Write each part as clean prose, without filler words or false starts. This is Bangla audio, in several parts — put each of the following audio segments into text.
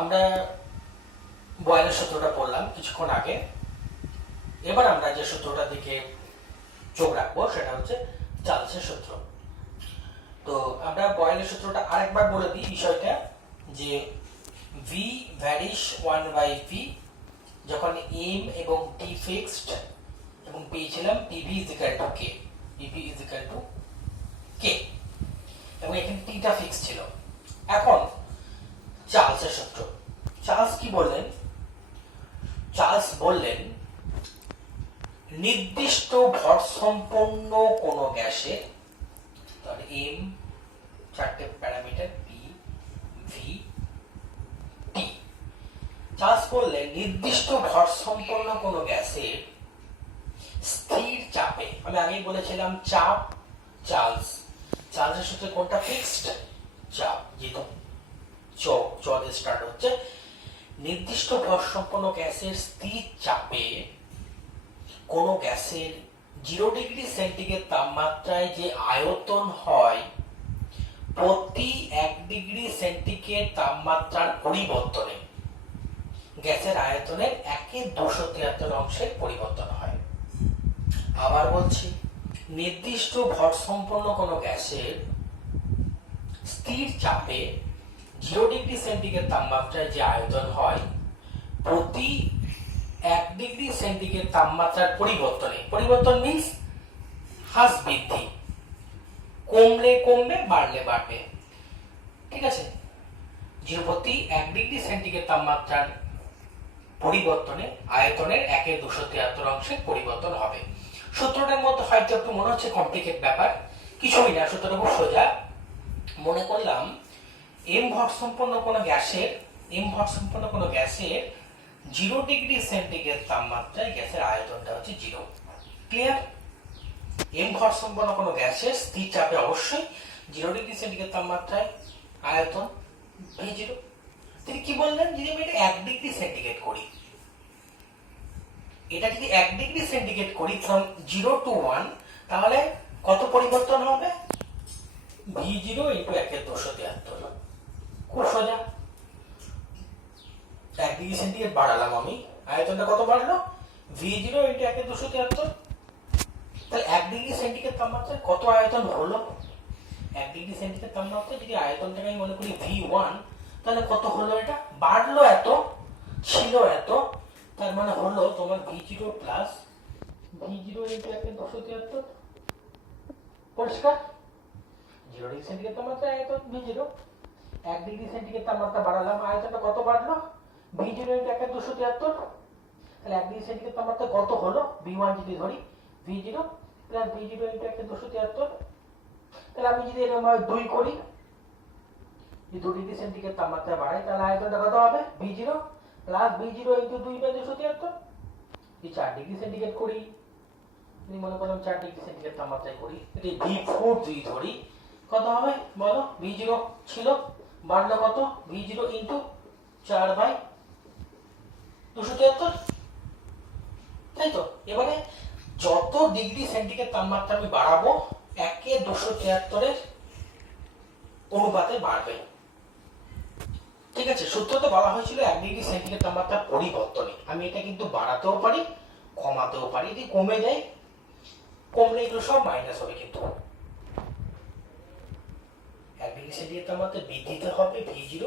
আমরা বয়েলের সূত্রটা পড়লাম কিছুক্ষণ আগে। এবার আমরা যে সূত্রটার দিকে চোখ রাখবো সেটা হচ্ছে চার্লসের সূত্র। তো আমরা বয়েলের সূত্রটা আরেকবার বলে দিই বিষয়টা, যে ভি ভ্যারিশ 1/v যখন এম এবং টি ফিক্সড এবং পেয়েছিলাম TV is equal to K, TV is equal to K, এবং এখানে টিটা ফিক্স ছিল। এখন চার্লসের সূত্র, চার্লস কি বললেন? চার্লস বললেন নির্দিষ্ট ভর সম্পন্ন কোন গ্যাসের, তাহলে এম চারটে parameter P V T, Charles বললেন নির্দিষ্ট ভর সম্পন্ন কোন গ্যাসের স্থির চাপে, আমি আগেই বলেছিলাম চাপ চার্লসের সূত্রে কোনটা ফিক্সড? চাপ, যেহেতু চ দিয়ে স্টার্ট হচ্ছে। নির্দিষ্ট ভর সম্পন্ন গ্যাসের স্থির চাপে কোন গ্যাসের 0 ডিগ্রি সেন্টিগ্রেড তাপমাত্রায় যে আয়তন হয় প্রতি 1 ডিগ্রি সেন্টিগ্রেড তাপমাত্রার পরিবর্তনে গ্যাসের আয়তনের 1/273 অংশের পরিবর্তন হয়। আবার বলছি, নির্দিষ্ট ভর সম্পন্ন কোন গ্যাসের স্থির চাপে 0 ডিগ্রি সেন্টিগ্রেড তাপমাত্রায় যে আয়তন হয় প্রতি 1 ডিগ্রি সেন্টিগ্রেড তাপমাত্রার পরিবর্তনে, পরিবর্তন মিন্স হ্রাস বৃদ্ধি, কমলে কমবে বাড়লে বাড়বে, ঠিক আছে, প্রতি 1 ডিগ্রি সেন্টিগ্রেড তাপমাত্রার পরিবর্তনে আয়তনের 1/273 অংশের পরিবর্তন হবে। সূত্রটার মধ্যে হয়তো একটু মনে হচ্ছে কমপ্লিকেট ব্যাপার, কিছুই না, সূত্রটা খুব সোজা। মনে করলাম এম ভর সম্পন্ন কোন গ্যাসের 0 ডিগ্রি সেন্টিগ্রেড তাপমাত্রায় গ্যাসের আয়তনটা হচ্ছে 0। ক্লিয়ার? এম ভর সম্পন্ন কোন গ্যাসের স্থির চাপে অবশ্যই 0 ডিগ্রি সেন্টিগ্রেড তাপমাত্রায় আয়তন V0। তিনি কি বললেন, যদি আমি এটা 1 ডিগ্রি সেন্টিগ্রেড করি, এটা যদি 1 ডিগ্রি সেন্টিগ্রেড করি ফ্রম 0 to 1, তাহলে কত পরিবর্তন হবে? V0 into 1/273। খুব সোজা। 1 ডিগ্রি সেন্টিগ্রেড বাড়ালাম আমি, আয়তনটা কত বাড়লো? V0 into 1/273। তাহলে 1 ডিগ্রি সেন্টিগ্রেড তাপমাত্রায় কত আয়তন হলো? 1 ডিগ্রি সেন্টিগ্রেড তাপমাত্রায় যদি আয়তনটাকে আমি মনে করি V1, তাহলে কত হলো? এটা বাড়লো এত, ছিল এত, তার মানে হলো তোমার V0 প্লাস V0 ইন্টু 1/273। পরিষ্কার? 0 ডিগ্রি সেন্টিগ্রেড তাপমাত্রায় আয়তন V0, 1 ডিগ্রি সেন্টিগ্রেড তাপমাত্রা বাড়ালাম, আয়তনটা কত বাড়লো? V0 into 1/273। তাহলে 1 ডিগ্রি সেন্টিগ্রেড তাপমাত্রা কত হলো? V1 যদি ধরি, V0 প্লাস V0 ইন্টু 1/273। তাহলে আমি যদি এরকম ভাবে 2 করি, যে 2 ডিগ্রি সেন্টিগ্রেড তাপমাত্রা বাড়াই, তাহলে আয়তনটা কত হবে? V0 plus V0 into 2/273। যদি 4 ডিগ্রি সেন্টিগ্রেড করি, যদি মনে করলাম 4 ডিগ্রি সেন্টিগ্রেড তাপমাত্রায় করি, যদি V4 যদি ধরি, কত হবে বলো? V0 ছিল, বাড়লো কত? V0 ইন্টু 4/273, তাই তো? এবারে যত ডিগ্রি সেন্টিগ্রেড তাপমাত্রা আমি বাড়াবো 1/273 অনুপাতে বাড়বে, ঠিক আছে? সূত্রতে বলা হয়েছিল 1 ডিগ্রি সেন্টিগ্রেড তাপমাত্রা পরিবর্তনে। আমি এটা কিন্তু বাড়াতেও পারি, কমাতেও পারি। যদি কমে যায়, কমলে এগুলো সব মাইনাস হবে, কিন্তু 1 ডিগ্রি সেন্টিগ্রেড তাপমাত্রা বৃদ্ধিতে হবে V0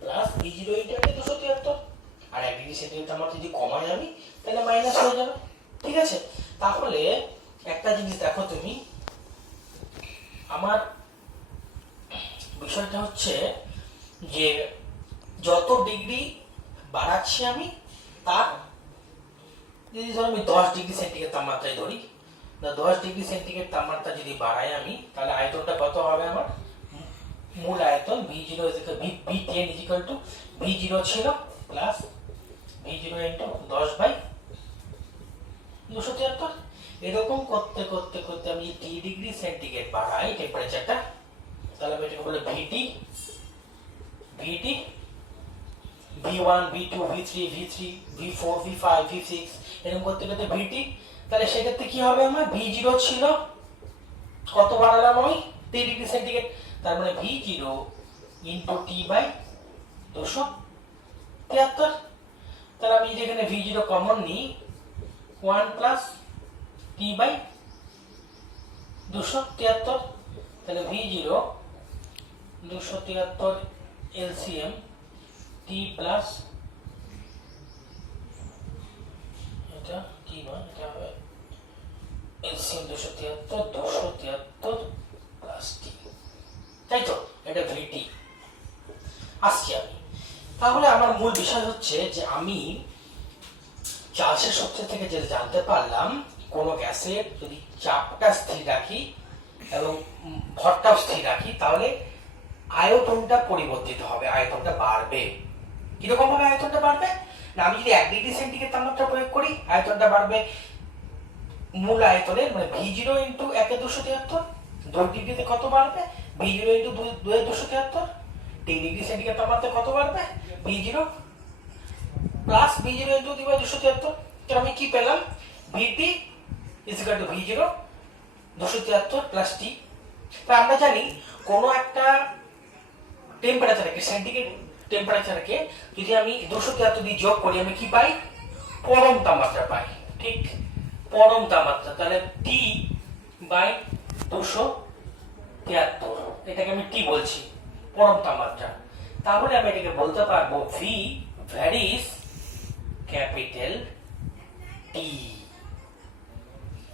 প্লাস V0 ইন্টু 1/273, আর 1 ডিগ্রি সেন্টিগ্রেড তাপমাত্রা যদি কমাই যাবে তাহলে মাইনাস হয়ে যাবে, ঠিক আছে? তাহলে একটা জিনিস দেখো তুমি, আমার বিষয়টা হচ্ছে যে যত ডিগ্রি বাড়াচ্ছি আমি, তার যদি ধরো আমি 10 ডিগ্রি সেন্টিগ্রেড তাপমাত্রায় ধরি, 10 ডিগ্রি সেন্টিগ্রেড তাপমাত্রা যদি বাড়াই আমি, তাহলে আয়তনটা কত হবে? আমার মূল আয়তন V0 V10 equal to V0 ছিল প্লাস V0 ইন্টু 10/273। এরকম করতে করতে করতে আমি 3 ডিগ্রি সেন্টিগ্রেড বাড়াই টেম্পারেচারটা, তাহলে আমি এটাকে বলে VT, V1 V2 V3 V4 V5 V6 এরকম করতে করতে VT। তাহলে সেক্ষেত্রে কি হবে? আমার V0 ছিল, কত বাড়ালাম আমি? 3 ডিগ্রি সেন্টিগ্রেড, তার মানে V0 ইন্টু T/200 73। তাহলে আমি যেখানে V0 কমন নিই 1 প্লাস টি বাই 273, তাহলে V0 273 এলসিএম টি প্লাস এটা কি নয়, এটা হবে এলসিএম 273 প্লাস টি, তাই তো? এটা ভিটি। আসছি আমি, তাহলে আমার মূল বিষয় হচ্ছে যে আমি চার্লসের সূত্র থেকে যেটা জানতে পারলাম, কোন গ্যাসের যদি চাপটা স্থির রাখি এবং ভরটাও স্থির রাখি তাহলে আয়তনটা পরিবর্তিত হবে, আয়তনটা বাড়বে। কিরকম ভাবে আয়তনটা বাড়বে? না, আমি যদি 1 ডিগ্রি সেন্টিগ্রেড তাপমাত্রা প্রয়োগ করি আয়তনটা বাড়বে মূল আয়তনের, মানে V0 ইন্টু 1/273। 2 ডিগ্রিতে কত বাড়বে? V0 into 2/273। 3 ডিগ্রি সেন্টিগ্রেড তাপমাত্রা কত বাড়বে? V0 plus V0 into 2/273। তো আমি কি পেলাম? VT is equal to V0 273 plus T. তা আমরা জানি কোন একটা টেম্পারেচারকে, সেন্টিগ্রেড টেম্পারেচারকে যদি আমি 273 দিয়ে যোগ করি আমি কি পাই? পরম তাপমাত্রা পাই। ঠিক, পরম তাপমাত্রা। তাহলে টি বাই 273, এটাকে আমি টি বলছি, পরম তাপমাত্রা। তাহলে আমি এটাকে বলতে পারবো ভি ভ্যারিস ক্যাপিটাল টি।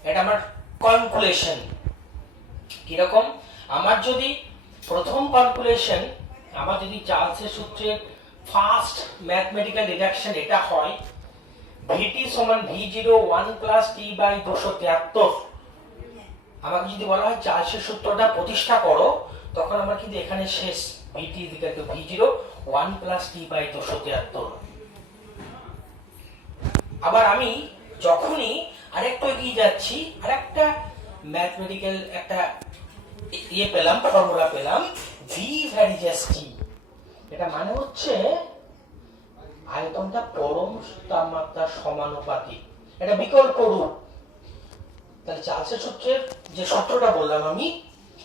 এটা আমার কনক্লুশন। কিরকম? আমার যদি প্রথম কনক্লুশন, আমার যদি চার্লসের সূত্রের ফার্স্ট ম্যাথমেটিক্যাল ডিডাকশন এটা হয় ভিটি সমান V0 1 প্লাস টি বাই 273, আমাকে যদি বলা হয় চার্লসের সূত্রটা প্রতিষ্ঠা করো, তখন আমার কিন্তু এখানে শেষ। VT is equal to V0 1 plus T by 273। আবার আমি যখনই আরেকটু এগিয়ে যাচ্ছি, আরেকটা ম্যাথমেটিক্যাল একটা ইয়ে পেলাম, ফর্মুলা পেলাম, ভি ভ্যারিজাস টি। এটা মানে হচ্ছে আয়তনটা পরম তাপমাত্রার সমানুপাতিক, এটা বিকল্প রূপ। তাহলে চার্লসের সূত্রের যে সূত্রটা বললাম আমি,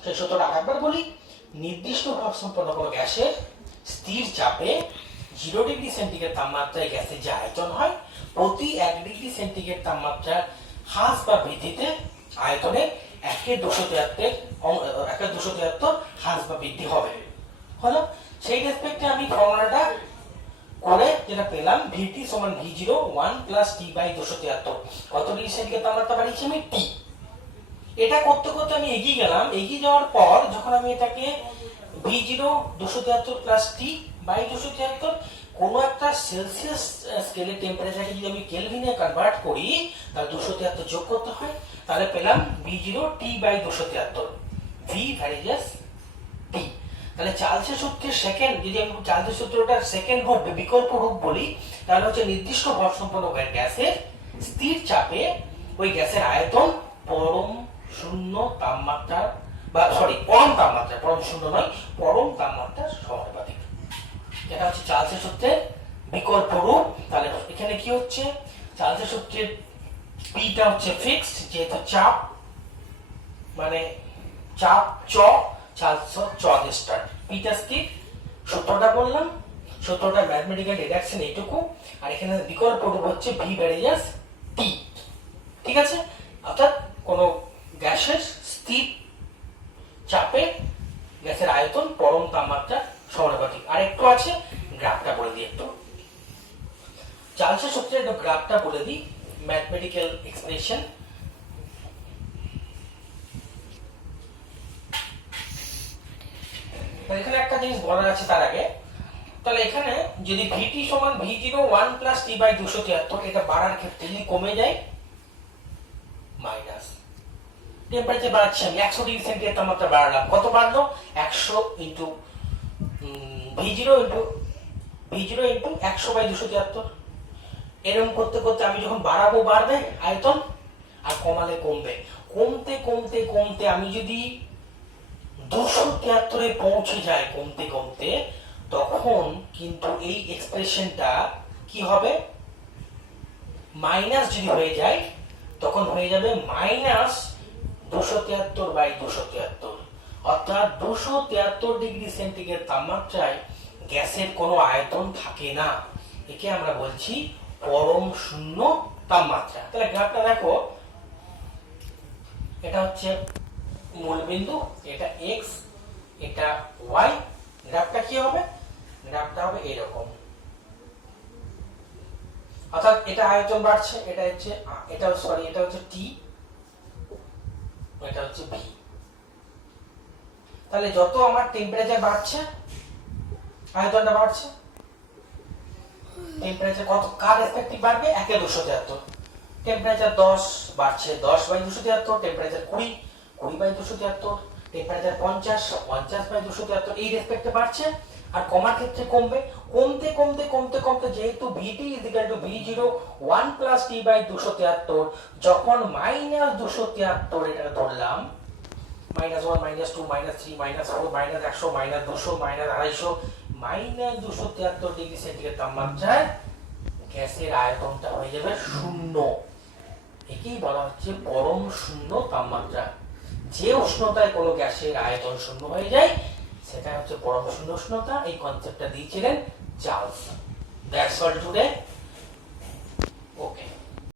সেই সূত্রটা আরেকবার বলি। নির্দিষ্ট ভাব সম্পন্ন কোনো গ্যাসের স্থির চাপে 0 ডিগ্রি সেন্টিগ্রেড তাপমাত্রায় গ্যাসের যে আয়তন হয়, প্রতি 1 ডিগ্রি সেন্টিগ্রেড তাপমাত্রার হ্রাস বা বৃদ্ধিতে আয়তনে 1/273 হ্রাস বা বৃদ্ধি হবে। হলো, সেই রেসপেক্টে আমি ফর্মুলাটা করে যেটা পেলাম ভিটি সমান V0 1 প্লাস টি বাই 273। কত ডিগ্রি সেন্টিগ্রেড তাপমাত্রা বাড়িয়েছি আমি? টি। এটা করতে করতে আমি এগিয়ে গেলাম। এগিয়ে যাওয়ার পর যখন আমি এটাকে V0 273 প্লাস টি বাই 273 কোন একটা সেলসিয়াস স্কেলের টেম্পারেচারকে যদি আমি কেলভিনে কনভার্ট করি তাহলে 273 যোগ করতে হয়, তাহলে পেলাম V0 T by 273, V varies as T. তাহলে চার্লসের সূত্রের সেকেন্ড, যদি আমি চার্লসের সূত্রটার সেকেন্ড রূপ, বিকল্প রূপ বলি, তাহলে হচ্ছে নির্দিষ্ট ভর সম্পন্ন গ্যাসের স্থির চাপে ওই গ্যাসের আয়তন পরম শূন্য তাপমাত্রা বা পরম তাপমাত্রা, পরম শূন্য নয়, পরম তাপমাত্রার সমানুপাতিক। এটা হচ্ছে চার্লসের সূত্রের বিকল্প রূপ। তাহলে এখানে কি হচ্ছে? চার্লসের সূত্রের পিটা হচ্ছে ফিক্সড, যেহেতু চাপ মানে চাপ চ, চার্লস চ দিয়ে স্টার্ট, পিটা স্থির। সূত্রটা বললাম, সূত্রটা ম্যাথমেটিক্যাল ডিডাকশন এইটুকু। আর এখানে বিকল্প রূপ হচ্ছে ভি ভ্যারিজাস টি। ঠিক আছে? অর্থাৎ কোন গ্যাসের স্থির চাপে গ্যাসের আয়তন পরম তাপমাত্রা সমানুপাতিক। আর একটু আছে, গ্রাফটা বলে দিই একটু। চার্লসের সূত্রে একটু গ্রাফটা বলে দিই, ম্যাথমেটিক্যাল এক্সপ্রেশন। এখানে একটা জিনিস বলার আছে তার আগে। তাহলে এখানে যদি ভিটি সমান V0 1 প্লাস টি বাই 273, এটা বাড়ার ক্ষেত্রে যদি কমে যায় মাইনাস, টেম্পারেচার বাড়াচ্ছি আমি 100 ডিগ্রি সেন্টিগ্রেড তাপমাত্রা বাড়ালাম, কত বাড়লো? 100 ইন্টু V0 ইন্টু 100 বাই 273। এরকম করতে করতে আমি যখন বাড়াবো বাড়বে আয়তন, আর কমালে কমবে। কমতে কমতে কমতে আমি যদি 273 পৌঁছে যাই কমতে কমতে, তখন কিন্তু এই এক্সপ্রেশনটা কি হবে? মাইনাস যদি হয়ে যায় তখন হয়ে যাবে মাইনাস 273 বাই 273। অর্থাৎ 273 ডিগ্রি সেন্টিগ্রেড তাপমাত্রায় গ্যাসের কোনো আয়তন থাকে না। একে আমরা বলছি পরম শূন্য তাপমাত্রা। তাহলে গ্রাফটা দেখো, এটা হচ্ছে মূলবিন্দু, এটা এক্স, এটা ওয়াই। গ্রাফটা কি হবে? গ্রাফটা হবে এরকম, অর্থাৎ এটা আয়তন বাড়ছে, এটা হচ্ছে এটা হচ্ছে টি, এটা হচ্ছে ভি। তাহলে যত আমার টেম্পারেচার বাড়ছে আয়তনটা বাড়ছে। টেম্পারেচার কত কার রেসপেক্টিভ বাড়বে? 1/273। টেম্পারেচার 10 বাড়ছে 10/273, টেম্পারেচার 20/273, টেম্পারেচার 50/273, এই রেসপেক্টে বাড়ছে। আর কমার ক্ষেত্রে কমবে, কমতে কমতে কমতে কমতে যেহেতু ভিটি V0 1 + T/273, যখন -273 এটা ধরলাম, -1 -2 -3 -4 -100 -200 -250 -273 ডিগ্রি সেন্টিগ্রেড তাপমাত্রায় গ্যাসের আয়তনটা হয়ে যাবে শূন্য। একেই বলা হচ্ছে পরম শূন্য তাপমাত্রা। যে উষ্ণতায় কোনো গ্যাসের আয়তন শূন্য হয়ে যায় সেটা হচ্ছে পরম শূন্য উষ্ণতা। এই কনসেপ্টটা দিয়েছিলেন Charles. That's all today. Okay.